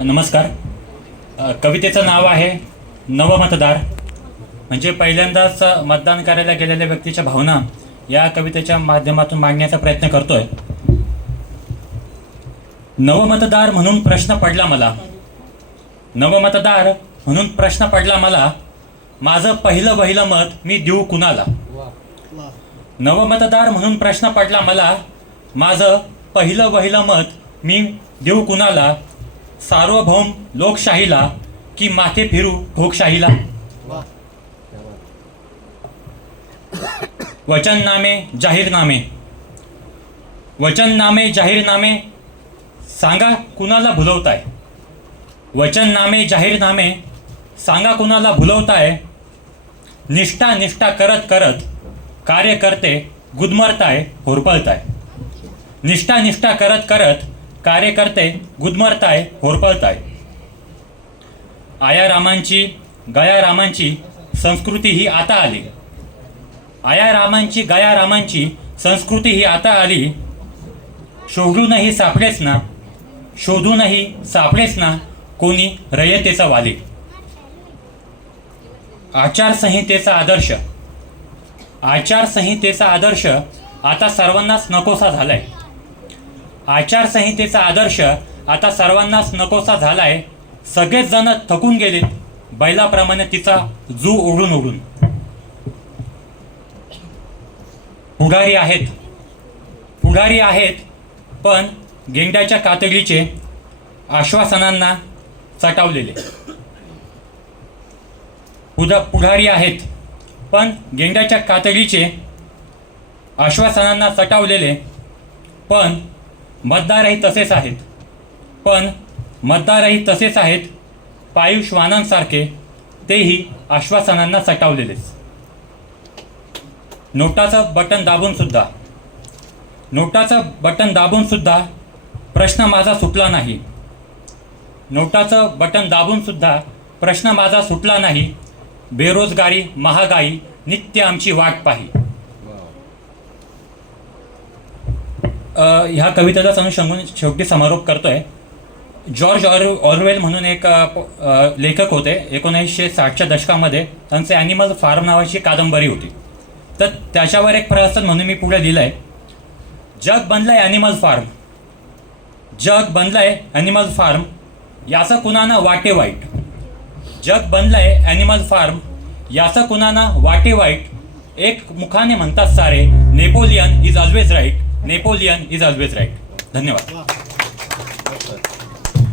नमस्कार. कवितेचं नाव आहे नवमतदार. म्हणजे पहिल्यांदाच मतदान करायला गेलेल्या व्यक्तीच्या भावना या कवितेच्या माध्यमातून मांडण्याचा प्रयत्न करतोय. नवमतदार म्हणून प्रश्न पडला मला. नवमतदार म्हणून प्रश्न पडला मला माझं पहिलं वहिलं मत मी देऊ कुणाला? नवमतदार म्हणून प्रश्न पडला मला माझं पहिलं वहिलं मत मी देऊ कुणाला? सार्वभौम लोकशाहीला की माथे फिरू भोगशाहीला? वचननामे जाहीरनामे. वचननामे जाहीरनामे सांगा कुणाला भुलवताय? वचननामे जाहीरनामे सांगा कुणाला भुलवताय? निष्ठा निष्ठा करत करत कार्यकर्ते गुदमरताय होरपळताय. निष्ठा निष्ठा करत करत कार्यकर्ते गुदमरताय होरपळताय. आया रामांची गया रामांची संस्कृती ही आता आली. आया रामांची गया रामांची संस्कृती ही आता आली. शोधूनही सापडेच ना शोधूनही सापडेच ना कोणी रयतेचा वाली. आचारसंहितेचा आदर्श. आचारसंहितेचा आदर्श आता सर्वांनाच नकोसा झालाय. आचारसंहितेचा आदर्श आता सर्वांनाच नकोसा झालाय. सगळेच जण थकून गेलेत. बैलाप्रमाणे तिचा जू ओढून ओढून पुढारी आहेत. पुढारी आहेत पण गेंड्याच्या कातडीचे आश्वासनांना चटावलेले. उदा पुढारी आहेत पण गेंड्याच्या कातडीचे आश्वासनांना चटावलेले पण मतदारही तसेच आहेत. पण मतदारही तसेच आहेत. पायू श्वानांसारखे तेही आश्वासनांना सटावलेलेच. नोटाचं बटन दाबून सुद्धा. नोटाचं बटन दाबूनसुद्धा प्रश्न माझा सुटला नाही. नोटाचं बटन दाबून सुद्धा प्रश्न माझा सुटला नाही. बेरोजगारी महागाई नित्य आमची वाट पाही. ह्या कवितेचाच अनुषंगून शेवटी समारोप करतोय. जॉर्ज ऑर ऑरवेल म्हणून एक लेखक होते. एकोणीसशे साठच्या दशकामध्ये त्यांचे ॲनिमल फार्म नावाची कादंबरी होती. तर त्याच्यावर एक प्रहसन म्हणून मी पुढे लिहिलं आहे जग बनलंय ॲनिमल फार्म जग बनलंय ॲनिमल फार्म याचं कुणानं वाटे वाईट? जग बनलंय ॲनिमल फार्म याचं कुणानं वाटे वाईट? एक मुखाने म्हणतात सारे Napoleon is always right Napoleon is always right धन्यवाद